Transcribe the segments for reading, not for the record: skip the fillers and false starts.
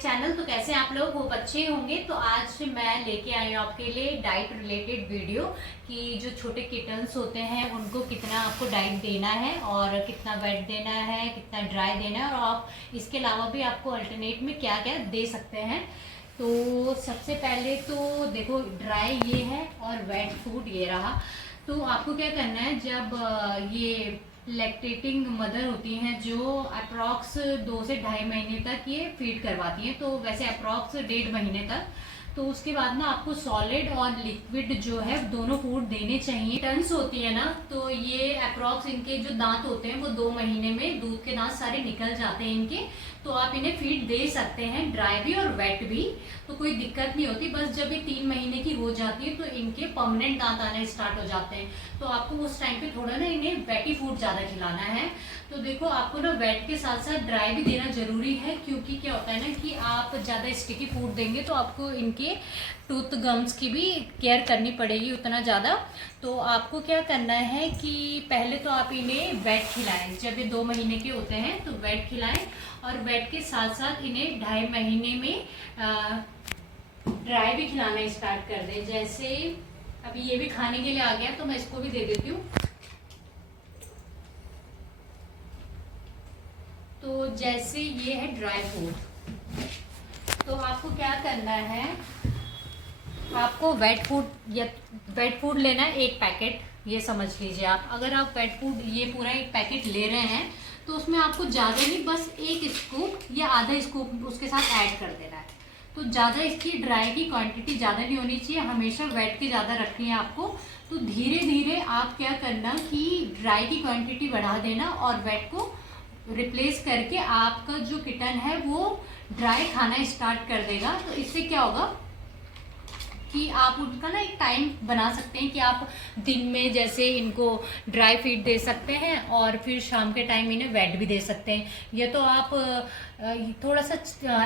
Channel. तो कैसे आप लोग, होप अच्छे होंगे। तो आज मैं लेके आई हूँ आपके लिए डाइट रिलेटेड वीडियो कि जो छोटे किटन्स होते हैं उनको कितना आपको डाइट देना है और कितना वेट देना है, कितना ड्राई देना है, और आप इसके अलावा भी आपको अल्टरनेट में क्या क्या दे सकते हैं। तो सबसे पहले तो देखो, ड्राई ये है और वेट फूड ये रहा। तो आपको क्या करना है, जब ये लैक्टेटिंग मदर होती हैं जो अप्रॉक्स 2 से ढाई महीने तक ये फीड करवाती हैं, तो वैसे अप्रॉक्स 1.5 महीने तक, तो उसके बाद ना आपको सॉलिड और लिक्विड जो है दोनों फूड देने चाहिए। टन्स होती है ना, तो ये अप्रॉक्स इनके जो दांत होते हैं वो 2 महीने में दूध के दांत सारे निकल जाते हैं इनके। तो आप इन्हें फीड दे सकते हैं, ड्राई भी और वेट भी, तो कोई दिक्कत नहीं होती। बस जब ये 3 महीने की हो जाती है तो इनके परमानेंट दांत आने स्टार्ट हो जाते हैं, तो आपको उस टाइम पे थोड़ा ना इन्हें वेटी फूड ज़्यादा खिलाना है। तो देखो, आपको ना वेट के साथ साथ ड्राई भी देना जरूरी है, क्योंकि क्या होता है ना कि आप ज़्यादा स्टिकी फूड देंगे तो आपको इनके टूथ गम्स की भी केयर करनी पड़ेगी उतना ज़्यादा। तो आपको क्या करना है कि पहले तो आप इन्हें वेट खिलाएं, जब ये 2 महीने के होते हैं तो वेट खिलाएं, और वेट के साथ साथ इन्हें 2.5 महीने में ड्राई भी खिलाना स्टार्ट कर दें। जैसे अभी ये भी खाने के लिए आ गया तो मैं इसको भी दे देती हूँ। तो जैसे ये है ड्राई फूड, तो आपको क्या करना है, आपको वेट फूड लेना है 1 पैकेट। ये समझ लीजिए आप, अगर आप वेट फूड ये पूरा 1 पैकेट ले रहे हैं तो उसमें आपको ज़्यादा नहीं, बस 1 स्कूप या आधा स्कूप उसके साथ ऐड कर देना है। तो ज़्यादा इसकी ड्राई की क्वांटिटी ज़्यादा नहीं होनी चाहिए, हमेशा वेट की ज़्यादा रखनी है आपको। तो धीरे धीरे आप क्या करना कि ड्राई की क्वांटिटी बढ़ा देना और वेट को रिप्लेस करके आपका जो किटन है वो ड्राई खाना स्टार्ट कर देगा। तो इससे क्या होगा कि आप उनका ना एक टाइम बना सकते हैं कि आप दिन में जैसे इनको ड्राई फीड दे सकते हैं और फिर शाम के टाइम इन्हें वेट भी दे सकते हैं। ये तो आप थोड़ा सा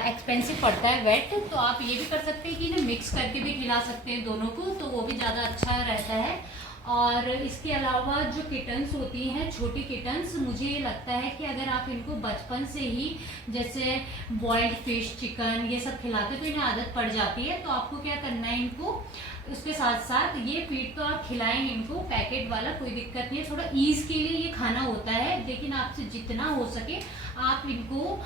एक्सपेंसिव पड़ता है वेट, तो आप ये भी कर सकते हैं कि इन्हें मिक्स करके भी खिला सकते हैं दोनों को, तो वो भी ज़्यादा अच्छा रहता है। और इसके अलावा जो किटन्स होती हैं, छोटी किटन्स, मुझे ये लगता है कि अगर आप इनको बचपन से ही जैसे बॉइल्ड फिश, चिकन ये सब खिलाते तो इन्हें आदत पड़ जाती है। तो आपको क्या करना है, इनको उसके साथ साथ ये फीड तो आप खिलाएं इनको पैकेट वाला, कोई दिक्कत नहीं है। थोड़ा ईज के लिए ये खाना होता है, लेकिन आपसे जितना हो सके आप इनको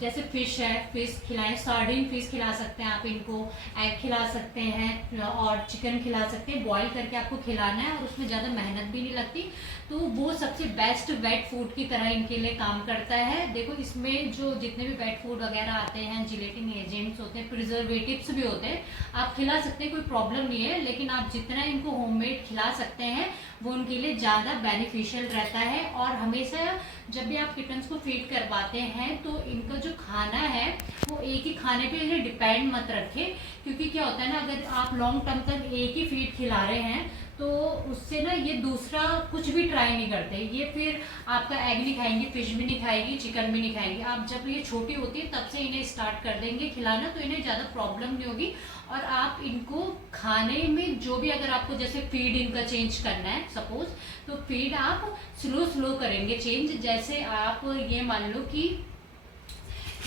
जैसे फिश है, फिश खिलाएं, सार्डिन फिश खिला सकते हैं आप इनको, एग खिला सकते हैं और चिकन खिला सकते हैं। बॉईल करके आपको खिलाना है और उसमें ज़्यादा मेहनत भी नहीं लगती, तो वो सबसे बेस्ट वेट फूड की तरह इनके लिए काम करता है। देखो, इसमें जो जितने भी वेट फूड वगैरह आते हैं, जिलेटिन एजेंट्स होते हैं, प्रिजर्वेटिव्स भी होते हैं, आप खिला सकते हैं, कोई प्रॉब्लम नहीं है। लेकिन आप जितना इनको होममेड खिला सकते हैं वो उनके लिए ज़्यादा बेनिफिशियल रहता है। और हमेशा जब भी आप किटन्स को फीड करवाते हैं तो इनका जो खाना है वो एक ही खाने पे इन्हें डिपेंड मत रखें, क्योंकि क्या होता है ना, अगर आप लॉन्ग टर्म तक एक ही फीड खिला रहे हैं तो उससे ना ये दूसरा कुछ भी ट्राई नहीं करते। ये फिर आपका एग नहीं खाएंगी, फिश भी नहीं खाएगी, चिकन भी नहीं खाएंगी। आप जब ये छोटी होती है तब से इन्हें स्टार्ट कर देंगे खिलाना, तो इन्हें ज़्यादा प्रॉब्लम नहीं होगी। और आप इनको खाने में जो भी, अगर आपको जैसे फीड इनका चेंज करना है सपोज, तो फीड आप स्लो स्लो करेंगे चेंज। जैसे आप ये मान लो कि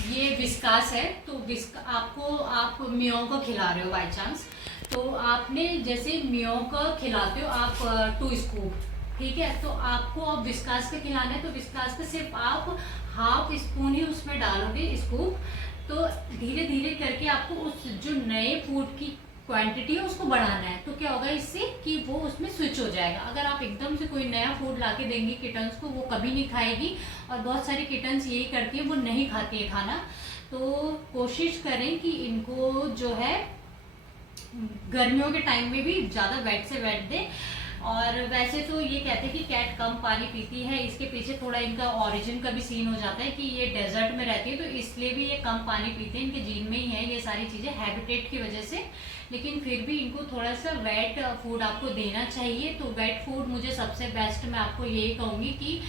ये विस्कास है, तो आपको आप मियों को खिला रहे हो बाई चांस, तो आपने जैसे मियों का खिलाते हो आप 2 स्कूप, ठीक है, तो आपको अब विस्कास का खिलाना है तो विस्कास का सिर्फ आप हाफ स्पून ही उसमें डालोगे स्कूप। तो धीरे धीरे करके आपको उस जो नए फूड की क्वांटिटी है उसको बढ़ाना है। तो क्या होगा इससे कि वो उसमें स्विच हो जाएगा। अगर आप एकदम से कोई नया फूड लाके देंगे किटन्स को, वो कभी नहीं खाएगी, और बहुत सारी किटन्स यही करती है, वो नहीं खाती है खाना। तो कोशिश करें कि इनको जो है गर्मियों के टाइम में भी ज़्यादा वेट से वेट दें। और वैसे तो ये कहते हैं कि कैट कम पानी पीती है, इसके पीछे थोड़ा इनका ओरिजिन का भी सीन हो जाता है कि ये डेजर्ट में रहती है, तो इसलिए भी ये कम पानी पीते हैं, इनके जीन में ही है ये सारी चीज़ें, हैबिटेट की वजह से। लेकिन फिर भी इनको थोड़ा सा वेट फूड आपको देना चाहिए। तो वेट फूड मुझे सबसे बेस्ट, मैं आपको यही कहूँगी कि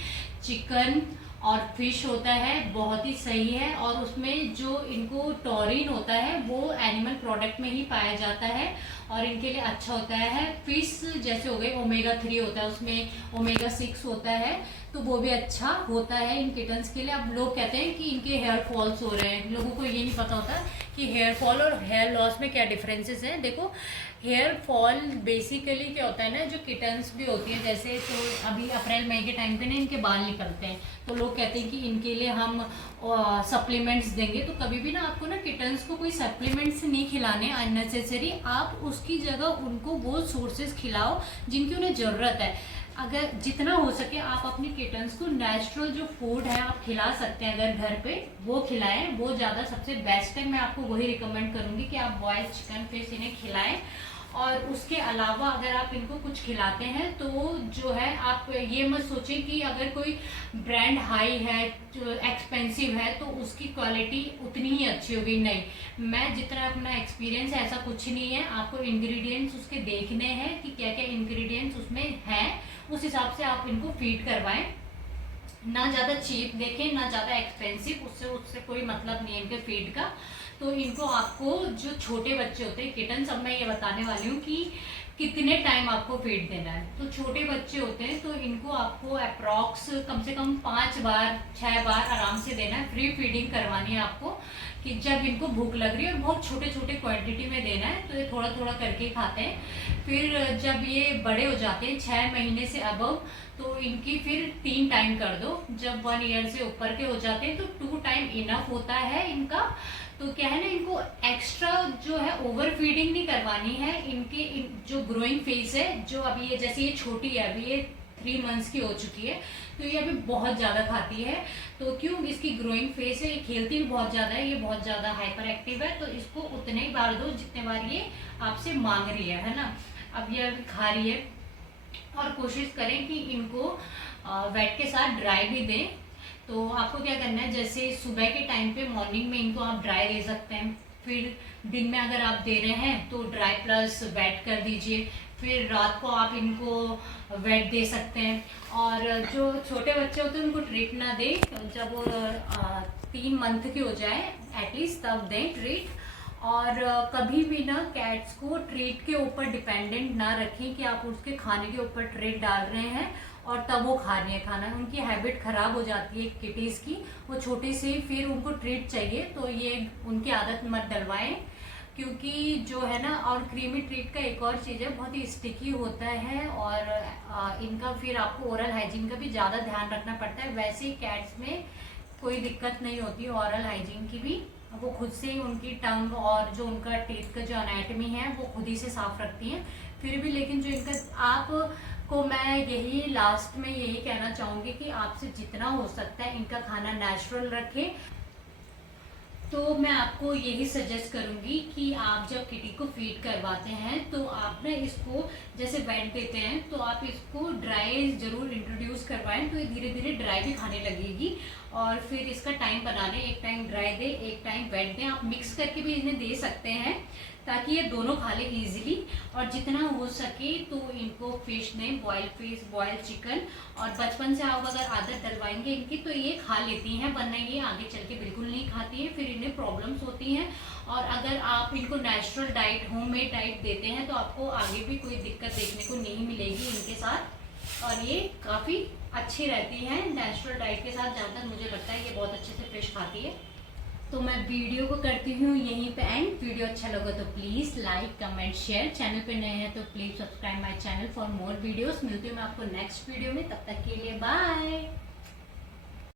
चिकन और फिश होता है बहुत ही सही है, और उसमें जो इनको टॉरिन होता है वो एनिमल प्रोडक्ट में ही पाया जाता है और इनके लिए अच्छा होता है। फिश जैसे हो गए ओमेगा 3 होता है, उसमें ओमेगा 6 होता है, तो वो भी अच्छा होता है इन किटन्स के लिए। अब लोग कहते हैं कि इनके हेयर फॉल्स हो रहे हैं, लोगों को ये नहीं पता होता कि हेयर फॉल और हेयर लॉस में क्या डिफरेंसेस हैं। देखो हेयर फॉल बेसिकली क्या होता है ना, जो किटन्स भी होती हैं जैसे, तो अभी अप्रैल मई के टाइम पे ना इनके बाल निकलते हैं, तो लोग कहते हैं कि इनके लिए हम सप्लीमेंट्स देंगे। तो कभी भी ना आपको ना किटन्स को कोई सप्लीमेंट्स नहीं खिलाने अननेसेसरी, आप उसकी जगह उनको वो सोर्सेज खिलाओ जिनकी उन्हें ज़रूरत है। अगर जितना हो सके आप अपनी किटन्स को नेचुरल जो फूड है आप खिला सकते हैं, अगर घर पे वो खिलाएं, वो ज़्यादा सबसे बेस्ट है। मैं आपको वही रिकमेंड करूँगी कि आप बॉयल चिकन फिश इन्हें खिलाएं। और उसके अलावा अगर आप इनको कुछ खिलाते हैं तो जो है, आप ये मत सोचें कि अगर कोई ब्रांड हाई है, एक्सपेंसिव है, तो उसकी क्वालिटी उतनी ही अच्छी होगी। नहीं, मैं जितना अपना एक्सपीरियंस है ऐसा कुछ नहीं है। आपको इंग्रेडिएंट्स उसके देखने हैं कि क्या क्या इंग्रेडिएंट्स उसमें हैं, उस हिसाब से आप इनको फीड करवाएं। ना ज़्यादा चीप देखें, ना ज़्यादा एक्सपेंसिव, उससे कोई मतलब नहीं है इनके फीड का। तो इनको आपको, जो छोटे बच्चे होते हैं किटन्स, अब मैं ये बताने वाली हूँ कि कितने टाइम आपको फीड देना है। तो छोटे बच्चे होते हैं तो इनको आपको अप्रॉक्स कम से कम 5 बार 6 बार आराम से देना है। फ्री फीडिंग करवानी है आपको, कि जब इनको भूख लग रही है, और बहुत छोटे छोटे क्वांटिटी में देना है, तो ये थोड़ा थोड़ा करके खाते हैं। फिर जब ये बड़े हो जाते हैं 6 महीने से अबव, तो इनकी फिर 3 टाइम कर दो। जब 1 ईयर से ऊपर के हो जाते हैं तो 2 टाइम इनफ होता है इनका। तो क्या है ना, इनको एक्स्ट्रा जो है ओवर फीडिंग नहीं करवानी है। इनके जो ग्रोइंग फेज है, जो अभी ये, जैसे ये छोटी है, अभी ये 3 मंथ्स की हो चुकी है, तो ये अभी बहुत ज़्यादा खाती है। तो क्यों, इसकी ग्रोइंग फेज है, ये खेलती भी बहुत ज़्यादा है, ये बहुत ज़्यादा हाइपर एक्टिव है, तो इसको उतने ही बार दो जितने बार ये आपसे मांग रही है ना। अब ये अभी खा रही है, और कोशिश करें कि इनको वेट के साथ ड्राई भी दें। तो आपको क्या करना है, जैसे सुबह के टाइम पे मॉर्निंग में इनको आप ड्राई दे सकते हैं, फिर दिन में अगर आप दे रहे हैं तो ड्राई प्लस वेट कर दीजिए, फिर रात को आप इनको वेट दे सकते हैं। और जो छोटे बच्चे होते हैं उनको ट्रीट ना दें, जब वो 3 मंथ की हो जाए एटलीस्ट तब दें ट्रीट। और कभी भी ना कैट्स को ट्रीट के ऊपर डिपेंडेंट ना रखें कि आप उसके खाने के ऊपर ट्रीट डाल रहे हैं और तब वो खा रही है खाना। उनकी हैबिट खराब हो जाती है किटीज़ की, वो छोटी सी फिर उनको ट्रीट चाहिए, तो ये उनकी आदत मत डलवाएं। क्योंकि जो है ना, और क्रीमी ट्रीट का एक और चीज़ है, बहुत ही स्टिकी होता है, और इनका फिर आपको ओरल हाइजीन का भी ज़्यादा ध्यान रखना पड़ता है। वैसे ही कैट्स में कोई दिक्कत नहीं होती ओरल हाइजीन की भी, वो खुद से ही उनकी टंग और जो उनका टीथ का जो एनाटमी है वो खुद ही से साफ रखती हैं। फिर भी लेकिन जो इनका, आप को मैं यही लास्ट में यही कहना चाहूँगी कि आपसे जितना हो सकता है इनका खाना नेचुरल रखें। तो मैं आपको यही सजेस्ट करूंगी कि आप जब किटी को फीड करवाते हैं तो आप ना इसको जैसे वेट देते हैं तो आप इसको ड्राई जरूर इंट्रोड्यूस करवाएं, तो ये धीरे धीरे ड्राई भी खाने लगेगी। और फिर इसका टाइम बना लें, एक टाइम ड्राई दे, एक टाइम वेट दें। आप मिक्स करके भी इन्हें दे सकते हैं ताकि ये दोनों खा ले ईजिली। और जितना हो सके तो इनको फिश दें, बॉयल फिश, बॉयल चिकन। और बचपन से आप अगर आदत डलवाएंगे इनकी तो ये खा लेती हैं, वरना ये आगे चल के बिल्कुल नहीं खाती हैं, फिर इन्हें प्रॉब्लम्स होती हैं। और अगर आप इनको नेचुरल डाइट, होममेड डाइट देते हैं तो आपको आगे भी कोई दिक्कत देखने को नहीं मिलेगी इनके साथ। और ये काफ़ी अच्छी रहती हैं नेचुरल डाइट के साथ, जहाँ तक मुझे लगता है ये बहुत अच्छे से फिश खाती है। तो मैं वीडियो को करती हूँ यहीं पे एंड। वीडियो अच्छा लगा तो please like, comment, share. Channel पे नए हैं तो please subscribe my channel for more videos. मिलती हूँ मैं आपको नेक्स्ट वीडियो में, तब तक के लिए बाय।